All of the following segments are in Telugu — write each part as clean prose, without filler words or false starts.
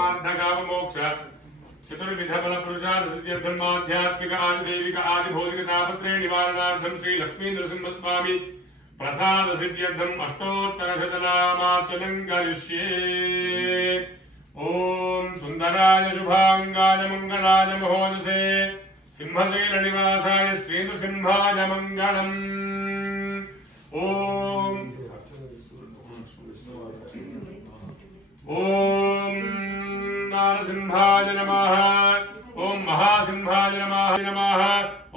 काममोक्ष चतुर्विध बल पुरुषार्थ सिद्ध्यर्थम आध्यात्मिक आदिदेविक आदिभौतिक तापत्रय निवारणार्थम श्री लक्ष्मी नृसिंह स्वामी प्रसाद सिद्ध्यर्थम अष्टोत्तर शतनामार्चनं करिष्ये। ओम सुंदराय शुभांगाय मंगलाय महोदसे सिंहशैल निवासाय श्री नृसिंहाय मंगलम्। ओम नारसिंहाय नमः। ओम महासिंहाय नमः।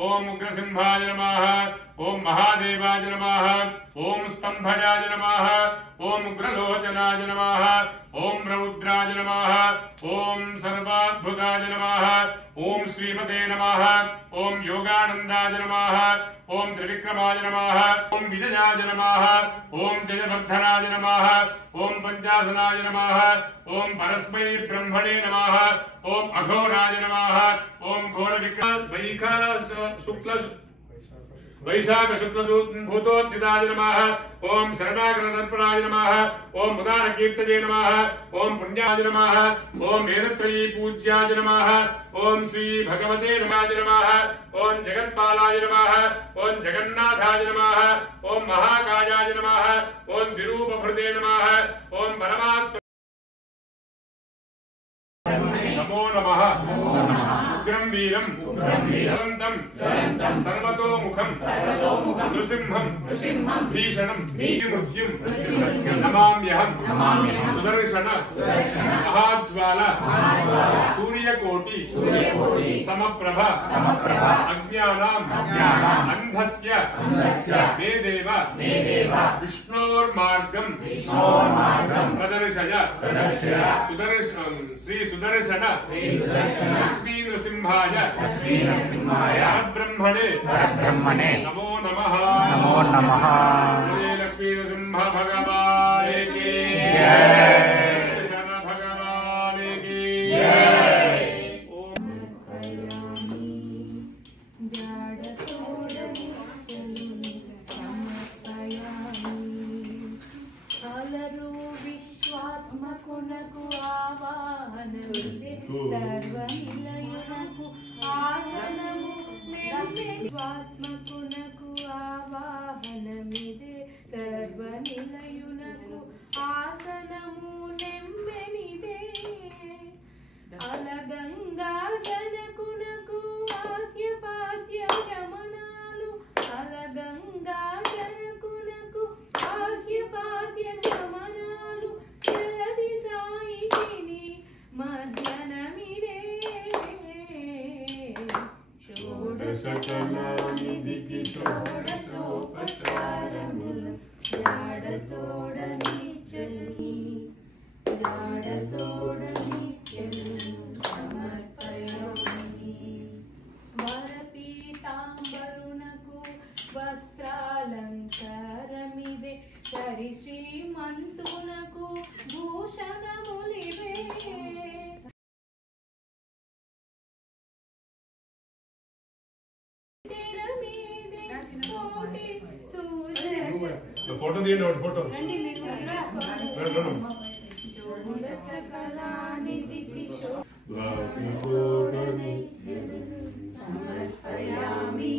ओम उग्रसिंहाय नमः। ओम महादेवाय नमः। ओम स्तंभयाय नमः। ओम उग्रलोचनाय नमः। ओम रौद्राय नमः। ओम सर्वाद्भुताय नमः। ओम श्रीमते नमः। ओम योगानंदाय नमः। ओम त्रिविक्रमाय नमः। ओम विजयाय नमः। ओम जयवर्धनाय नमः। ओम पंचासनाय नमः। ओम परस्मै ब्रह्मणे नमः। ओम अघोराय नमः। ओम वैशाख शुक्ल भूतोत्थिताय नमः। ओम शरणागत तत्पराय नमः। ओम उदार कीर्तये नमः। ओम पुण्याय नमः। ओम वेदत्रयी पूज्याय नमः। ओम श्री भगवते नमाय नमः। ओम जगत्पालाय नमः। ओम जगन्नाथाय नमः। ओम महाकायाय नमः। ओम विरूपभृते नमः। ओम परमात्मा नमो नमः। उग्रं वीरं ज्वलन्तं सर्वतोमुखं नृसिंहं भीषणं मृत्युं नमाम्यहं। सुदर्शन महाज्वाल सूर्यकोटि समप्रभ अज्ञानाम् अंधस्य मे देव विष्णोर्मार्गं प्रदर्शय। श्री सुदर्शन लक्ष्मी नृसिंहाय परब्रह्मणे नमो नमः। लक्ष्मी नृसिंह भगवान की जय। भगवान की जय। విశ్వాత్మకునకు ఆవాహనమిదే సర్వనిలయునకు ఆసనము విశ్వాత్మకునకు ఆవాహనమిదే సర్వనిలయునకు ఆసనము నెమ్మెనిదే అలగంగా జనకునకు ఆజ్ఞపాద్య గమనాలు అలగంగా జనకునకు ఆజ్ఞపాద్య గమనాలు జలది సాయిని మధ్యాహ్నమిదే షోడశకళానిధికి షోడశోపచారములు జాడతోడ నీచల్ని సమర్పయామి। వరపీతాంబరునకు వస్త్రాలంకారమిదే సరి శ్రీమంతునకు భూషణములివే फोटो दिए फोटो సమర్పయామి।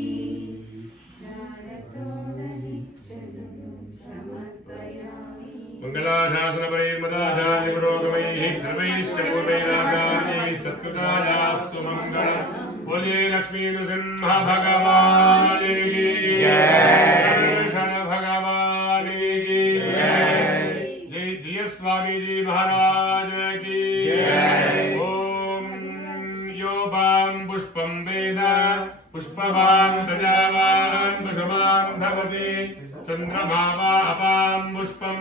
मंगलाशासन परिमदाचार्य पुरोगमैः सर्वैश्च पूर्वैराचार्यैः सत्कृतायास्तु मंगलम्। बोलिए लक्ष्मी नृसिंह भगवान की जय। भगवान की जय। जय जय स्वामी जी महाराज की जय। ओम यो वां पुष्पं वेद पुष्पवान् प्रजावान् पुष्पवान् भवति चंद्रमा वा अपां पुष्पं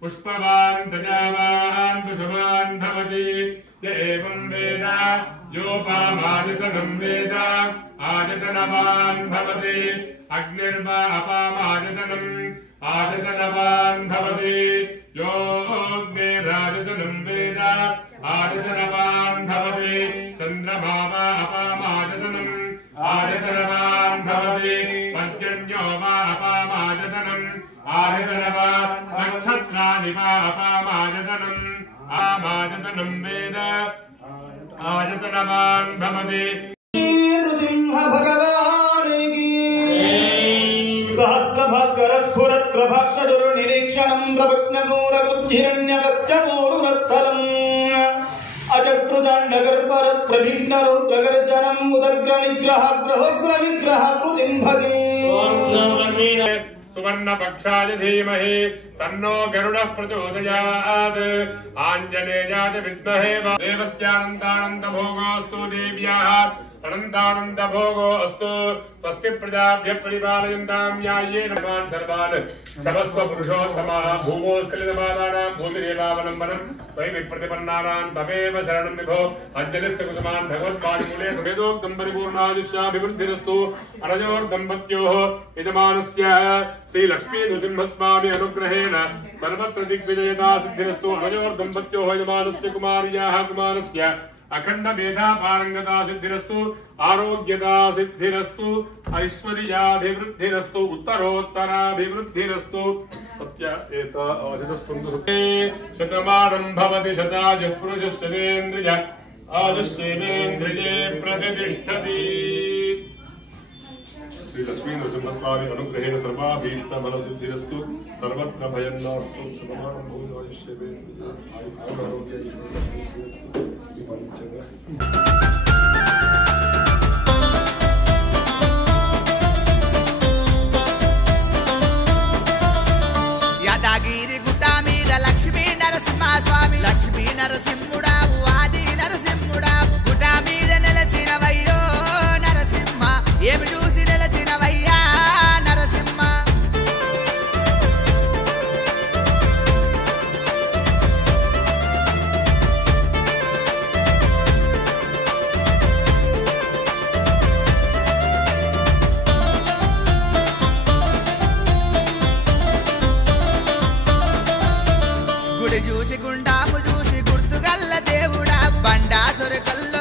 पुष्पवान् प्रजावान् पुष्पवान् भवति य एवं वेद योपामायतनं वेद आयतनवान् भवति अग्निर्वा अपामायतनम् आयतनवान् भवति योऽग्निरायतनं वेद आयतनवान् भवति चंद्रमा वा अपामायतनम् आयतनवान् भवति पर्जन्यो वा अपामायतनम् आयतनवान् नक्षत्राणि वा अपामायतनम् आमायतनं वेद आयतनवान् भवति नृसिंह भगवान् की सहस्रभास्कर स्फुरत् प्रभाक्षदुर्निरीक्षणं प्रभग्नमूलबुद्धिरण्यकश्चमूरुरस्थलम् अजस्रुजाण्डगर्भरत् प्रभिघ्नरौद्रगर्जनम् उदग्रनिग्रहग्रहोग्रविग्रहकृतिं भजे सुवर्णपक्षाय धीमहि तन्नो गरुडः प्रचोदयात् आञ्जनेयाय विद्महे देवस्यानन्दानन्दभोगोऽस्तु देव्याः अनन्तानन्दभोगो अस्तु स्वस्ति प्रजाभ्यः परिपालयन्तां न्याय्येन सर्वान् शमस्व पुरुषोत्तमः भूमोस्खलितमानानां भूमिरेवावलम्बनं त्वयि विप्रतिपन्नानां तमेव शरणं विभो अञ्जलिस्तकुसुमान् भगवत्पादिमूले समेदोक्तं परिपूर्णायुष्याभिवृद्धिरस्तु अनयोर्दम्पत्योः यजमानस्य श्रीलक्ष्मीनृसिंहस्वामी अनुग्रहेण सर्वत्र दिग्विजयता सिद्धिरस्तु अनयोर्दम्पत्योः यजमानस्य कुमार्याः कुमारस्य अखंड मेधा पारंगता सिद्धिरस्तु आरोग्यता सिद्धिरस्तु ऐश्वर्याभिवृद्धिरस्तु उत्तरोत्तराभिवृद्धिरस्तु सत्य एता आशतस्तु शतमानं भवति शतायुः पुरुषः शतेन्द्रिय आयुष्येन्द्रिये प्रतिष्ठति श्री लक्ष्मी नृसिंहस्वामी अनुग्रहेण सर्वाभीष्टफल सिद्धिरस्तु सर्वत्र भयं नास्तु शतमानं भवति आयुष्येन्द्रिय आरोग्य యాదగిరి గుట్ట మీద లక్ష్మీ నరసింహ స్వామి లక్ష్మీ నరసింహుడావు ఆది నరసింహుడావు గుట్ట మీద నిలచినవయ్యో నరసింహ ఏమి చూసి నిలచినవయ్యా నరసింహ గుడి చూసి గుండాము చూసి గుర్తుగల్ల దేవుడా బండాసురు కల్లో